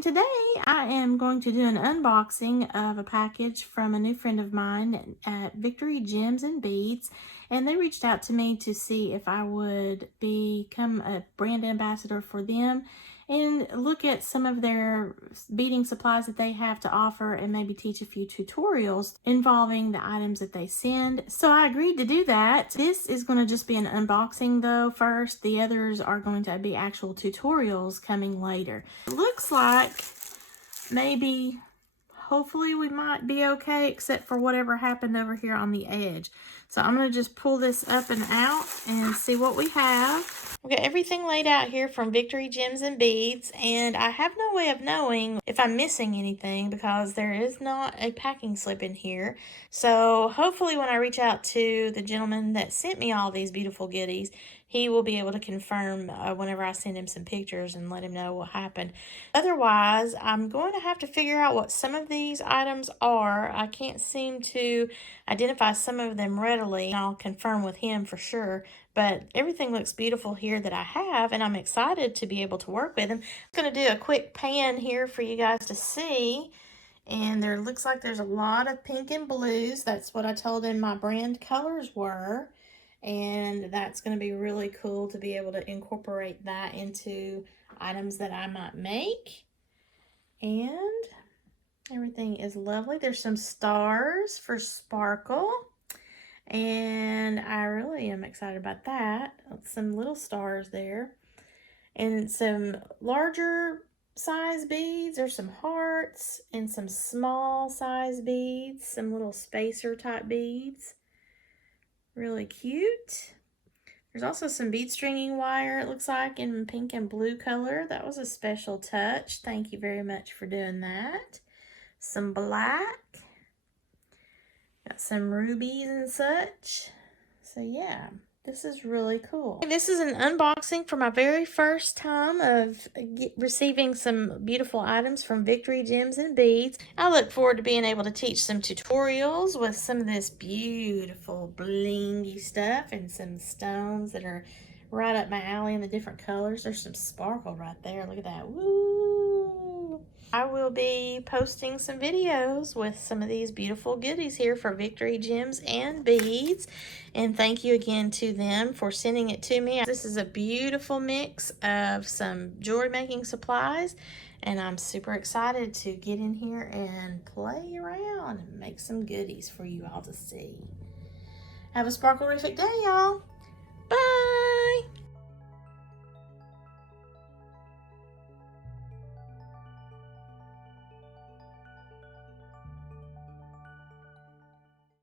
And today I am going to do an unboxing of a package from a new friend of mine at Victory Gems and Beads. And they reached out to me to see if I would become a brand ambassador for them and look at some of their beading supplies that they have to offer and maybe teach a few tutorials involving the items that they send. So I agreed to do that. This is going to just be an unboxing though first. The others are going to be actual tutorials coming later. It looks like maybe, hopefully we might be okay except for whatever happened over here on the edge. So I'm going to just pull this up and out and see what we have. We got everything laid out here from Victory Gems and Beads, and I have no way of knowing if I'm missing anything because there is not a packing slip in here. So hopefully when I reach out to the gentleman that sent me all these beautiful goodies, he will be able to confirm whenever I send him some pictures and let him know what happened. Otherwise, I'm going to have to figure out what some of these items are. I can't seem to identify some of them readily. I'll confirm with him for sure. But everything looks beautiful here that I have, and I'm excited to be able to work with them. I'm going to do a quick pan here for you guys to see. And there looks like there's a lot of pink and blues. That's what I told him my brand colors were. And that's going to be really cool to be able to incorporate that into items that I might make. And everything is lovely. There's some stars for sparkle. And I really am excited about that. Some little stars there. And some larger size beads. There's some hearts and some small size beads. Some little spacer type beads. Really cute. There's also some bead stringing wire, it looks like, in pink and blue color. That was a special touch. Thank you very much for doing that. Some black. Got some rubies and such. So yeah, this is really cool. This is an unboxing for my very first time of receiving some beautiful items from Victory Gems and Beads. I look forward to being able to teach some tutorials with some of this beautiful blingy stuff and some stones that are right up my alley in the different colors. There's some sparkle right there. Look at that. Woo! I will be posting some videos with some of these beautiful goodies here for Victory Gems and Beads. And thank you again to them for sending it to me. This is a beautiful mix of some jewelry making supplies. And I'm super excited to get in here and play around and make some goodies for you all to see. Have a sparkle-rific day, y'all.